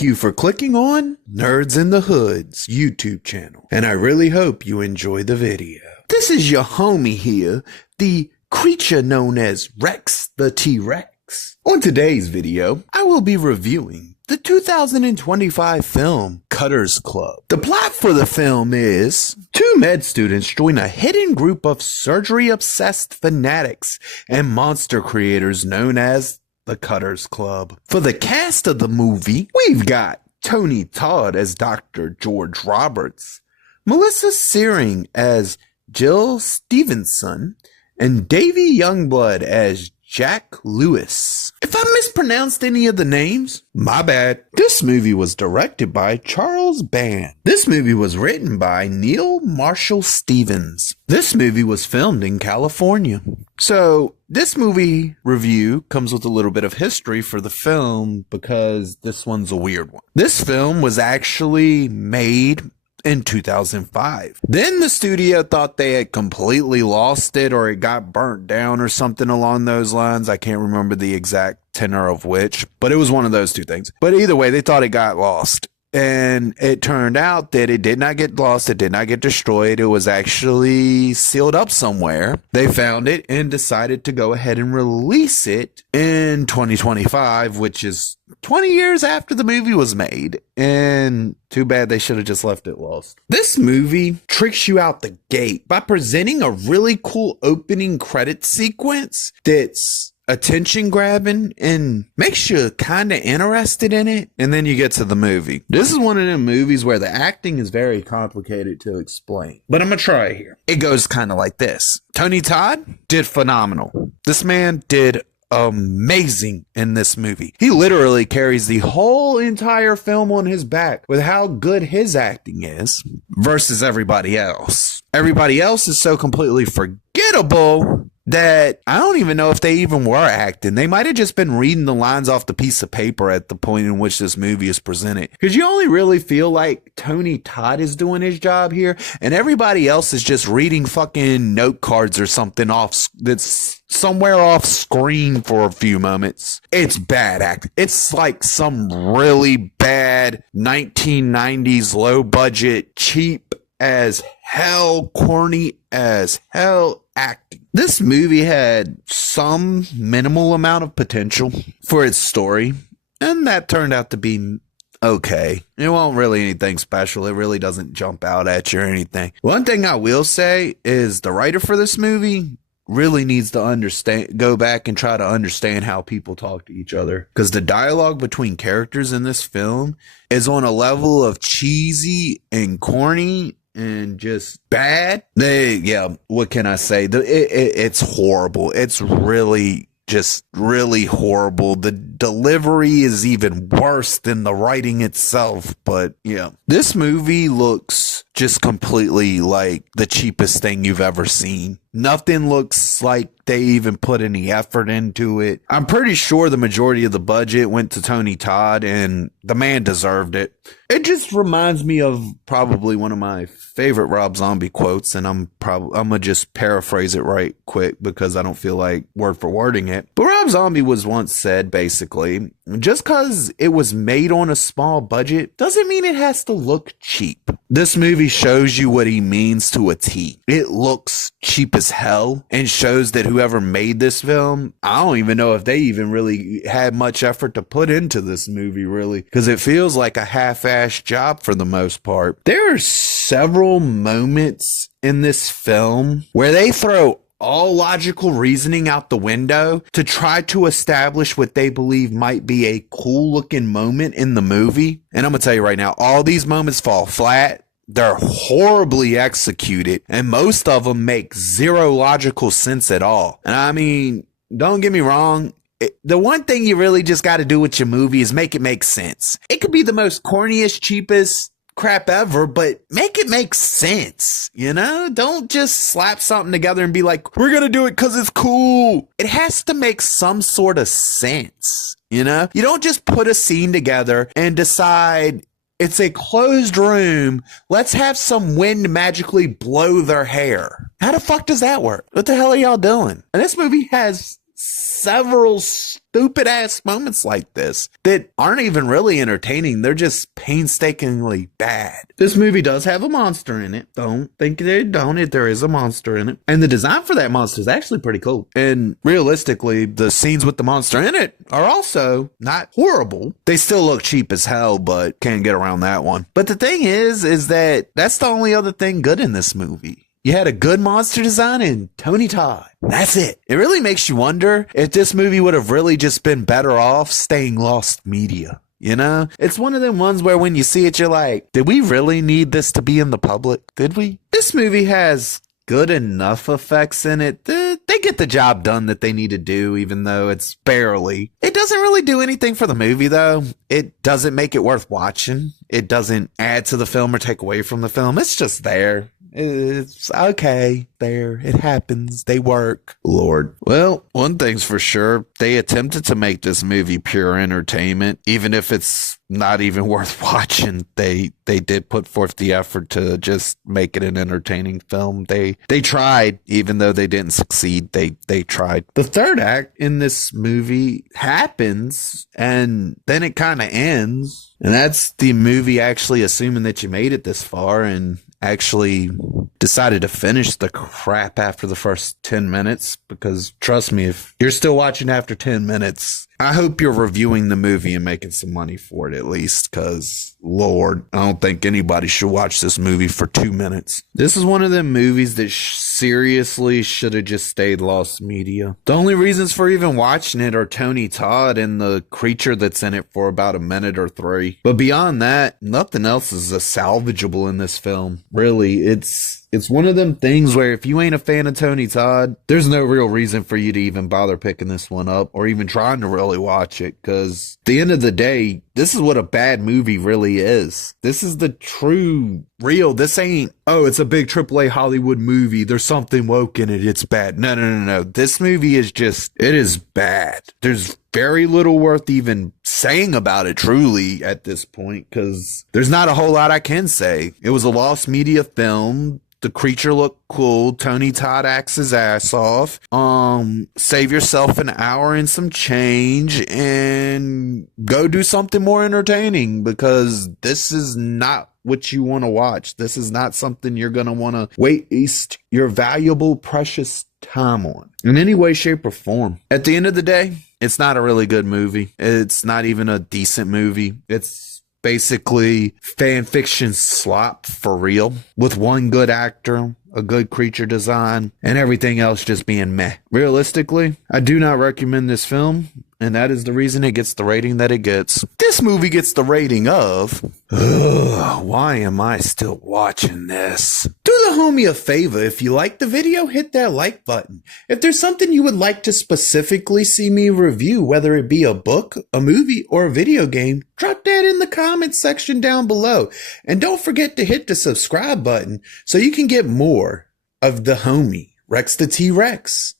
Thank you for clicking on Nerds in the Hood's YouTube channel, and I really hope you enjoy the video. This is your homie here, the creature known as Rex the T-Rex. On today's video, I will be reviewing the 2025 film Cutters Club. The plot for the film is two med students join a hidden group of surgery-obsessed fanatics and monster creators known as the Cutters Club. For the cast of the movie, we've got Tony Todd as Dr. George Roberts, Melissa Searing as Jill Stevenson, and Davey Youngblood as Jack Lewis. If I mispronounced any of the names, my bad. This movie was directed by Charles Band. This movie was written by Neil Marshall Stevens. This movie was filmed in California. So this movie review comes with a little bit of history for the film because this one's a weird one. This film was actually made in 2005. Then the studio thought they had completely lost it, or it got burnt down or something along those lines. I can't remember the exact tenor of which, but it was one of those two things. But either way, they thought it got lost. And it turned out that it did not get lost. It did not get destroyed. It was actually sealed up somewhere. They found it and decided to go ahead and release it in 2025, which is 20 years after the movie was made. And too bad they should have just left it lost. This movie tricks you out the gate by presenting a really cool opening credit sequence that's attention grabbing and makes you kind of interested in it, and then you get to the movie. This is one of them movies where the acting is very complicated to explain, but I'm gonna try here. It goes kind of like this. Tony Todd did phenomenal. This man did amazing in this movie. He literally carries the whole entire film on his back with how good his acting is versus everybody else. Everybody else is so completely forgettable that I don't even know if they even were acting. They might have just been reading the lines off the piece of paper at the point in which this movie is presented. Because you only really feel like Tony Todd is doing his job here, and everybody else is just reading fucking note cards or something off that's somewhere off screen for a few moments. It's bad acting. It's like some really bad 1990s low budget, cheap as hell, corny as hell acting. This movie had some minimal amount of potential for its story, and that turned out to be okay. It wasn't really anything special. It really doesn't jump out at you or anything. One thing I will say is the writer for this movie really needs to go back and try to understand how people talk to each other, because the dialogue between characters in this film is on a level of cheesy and corny and just bad. What can I say? It's horrible. It's really horrible. The delivery is even worse than the writing itself. But yeah, this movie looks just completely like the cheapest thing you've ever seen. Nothing looks like they even put any effort into it. I'm pretty sure the majority of the budget went to Tony Todd, and the man deserved it. It just reminds me of probably one of my favorite Rob Zombie quotes, and I'm gonna just paraphrase it right quick because I don't feel like word for wording it. But Rob Zombie was once said, basically, just because it was made on a small budget doesn't mean it has to look cheap. This movie shows you what he means to a T. It looks cheap as hell and shows that whoever made this film, I don't even know if they even really had much effort to put into this movie, really, because it feels like a half-assed job for the most part. There are several moments in this film where they throw all logical reasoning out the window to try to establish what they believe might be a cool looking moment in the movie. And I'm gonna tell you right now, all these moments fall flat. They're horribly executed, and most of them make zero logical sense at all. And I mean, don't get me wrong, the one thing you really just got to do with your movie is make it make sense. It could be the most corniest, cheapest crap ever, but make it make sense, you know? Don't just slap something together and be like, we're gonna do it because it's cool. It has to make some sort of sense, you know? You don't just put a scene together and decide it's a closed room, let's have some wind magically blow their hair. How the fuck does that work? What the hell are y'all doing? And this movie has several stupid ass moments like this that aren't even really entertaining. They're just painstakingly bad. This movie does have a monster in it. Don't think they don't. There is a monster in it. And the design for that monster is actually pretty cool. And realistically, the scenes with the monster in it are also not horrible. They still look cheap as hell, but can't get around that one. But the thing is that that's the only other thing good in this movie. You had a good monster design and Tony Todd. That's it. It really makes you wonder if this movie would have really just been better off staying lost media. You know, it's one of them ones where when you see it, you're like, did we really need this to be in the public? Did we? This movie has good enough effects in it. They get the job done that they need to do, even though it's barely. It doesn't really do anything for the movie, though. It doesn't make it worth watching. It doesn't add to the film or take away from the film. It's just there. It's okay. There. It happens. They work. Lord. Well, one thing's for sure. They attempted to make this movie pure entertainment, even if it's not even worth watching. They did put forth the effort to just make it an entertaining film. They tried, even though they didn't succeed. They tried. The third act in this movie happens, and then it kind of ends. And that's the movie actually assuming that you made it this far and actually decided to finish the crap after the first 10 minutes, because trust me, if you're still watching after 10 minutes, I hope you're reviewing the movie and making some money for it at least, because Lord, I don't think anybody should watch this movie for 2 minutes. This is one of them movies that seriously should have just stayed lost media. The only reasons for even watching it are Tony Todd and the creature that's in it for about a minute or 3. But beyond that, nothing else is salvageable in this film. Really, it's one of them things where if you ain't a fan of Tony Todd, there's no real reason for you to even bother picking this one up or even trying to really watch it, because at the end of the day, this is what a bad movie really is. This is the true, real, this ain't, oh, it's a big AAA Hollywood movie, there's something woke in it, it's bad. No. This movie is just, it is bad. There's very little worth even saying about it truly at this point, because there's not a whole lot I can say. It was a lost media film. The creature looked cool. Tony Todd acts his ass off. Save yourself an hour and some change and go do something more entertaining, because this is not what you want to watch. This is not something you're going to want to waste your valuable, precious time on in any way, shape, or form. At the end of the day, it's not a really good movie. It's not even a decent movie. It's basically fan fiction slop for real, with one good actor, a good creature design, and everything else just being meh. Realistically, I do not recommend this film, and that is the reason it gets the rating that it gets. This movie gets the rating of, why am I still watching this? Do the homie a favor. If you like the video, hit that like button. If there's something you would like to specifically see me review, whether it be a book, a movie, or a video game, drop that in the comments section down below. And don't forget to hit the subscribe button so you can get more of the homie, Rex the T-Rex.